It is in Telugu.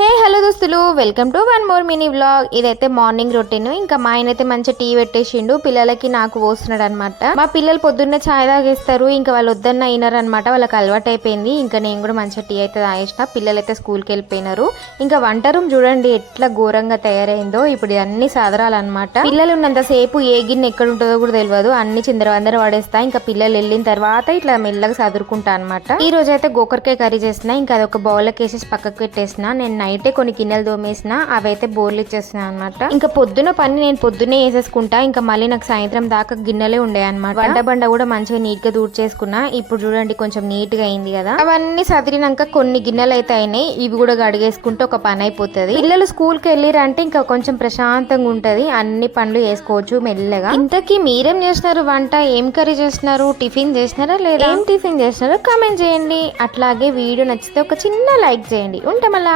హే హలో దోస్తులు, welcome to one more mini vlog. ఇదైతే మార్నింగ్ రొటీన్. ఇంకా మా ఆయన అయితే మంచిగా టీ పెట్టేసిండు, పిల్లలకి నాకు పోస్తున్నాడు అనమాట. మా పిల్లలు పొద్దున్న ఛాయ్ తాగేస్తారు, ఇంకా వాళ్ళు వద్దన్న అయినారు అనమాట. వాళ్ళకి అలవాటు అయిపోయింది. ఇంకా నేను కూడా మంచిగా టీ అయితే తాగేసిన. పిల్లలు అయితే స్కూల్కి వెళ్ళిపోయినారు. ఇంకా వంట రూమ్ చూడండి ఎట్లా ఘోరంగా తయారైందో. ఇప్పుడు అన్ని సాదరాలన్నమాట. పిల్లలు ఉన్నంతసేపు ఏ గిన్నె ఎక్కడ ఉంటుందో కూడా తెలియదు, అన్ని చిందరవందర పడేస్తా. ఇంకా పిల్లలు వెళ్ళిన తర్వాత ఇట్లా మెల్లగా సదురుకుంటా అనమాట. ఈ రోజు అయితే గోకరకాయ కర్రీ చేసిన. ఇంకా అదొక బౌల్లోకి వేసేసి పక్కకు పెట్టేసిన. నేను నైటే కొన్ని గిన్నెలు తోమేసిన, అవైతే బోర్లు ఇచ్చేసిన అనమాట. ఇంకా పొద్దున పని నేను పొద్దున్నే వేసేసుకుంటా. ఇంకా మళ్ళీ నాకు సాయంత్రం దాకా గిన్నెలే ఉండే అనమాట. వంట బండ కూడా మంచిగా నీట్ గా దూడ్ చేసుకున్నా. ఇప్పుడు చూడండి కొంచెం నీట్ గా అయింది కదా. అవన్నీ సదిరినాక కొన్ని గిన్నెలు అయితే అయినాయి. ఇవి కూడా గడిగేసుకుంటే ఒక పని అయిపోతుంది. పిల్లలు స్కూల్ కి వెళ్ళిరంటే ఇంకా కొంచెం ప్రశాంతంగా ఉంటది, అన్ని పనులు చేసుకోవచ్చు మెల్లగా. ఇంతకీ మీరేం చేస్తున్నారు? వంట ఏం కర్రీ చేస్తున్నారు? టిఫిన్ చేసినారా లేదా? ఏం టిఫిన్ చేసినారో కామెంట్ చేయండి. అట్లాగే వీడియో నచ్చితే ఒక చిన్న లైక్ చేయండి. ఉంటాం అలా.